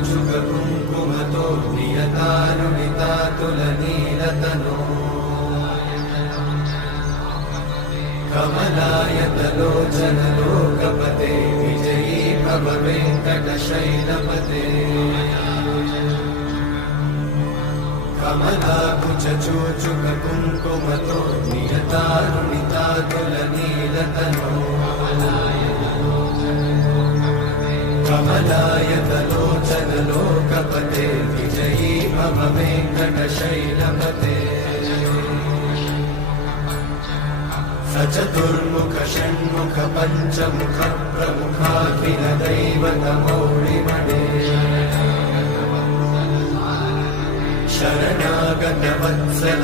कुङ्कुमतो नियतारुणितातुलनीलतनो कमलायतलोचनलोकपते विजयी भव वेङ्कटशैलपते कमलाकुचूचुककुङ्कुमतो नियतारुणितातुलनीलतनो कमलायतलोचनलोकपते विजयी भव वेङ्कटशैलपते सचतुर्मुख षण्मुख पञ्चमुख प्रमुखाखिल दैवतमौळिमणे शरणागत वत्सल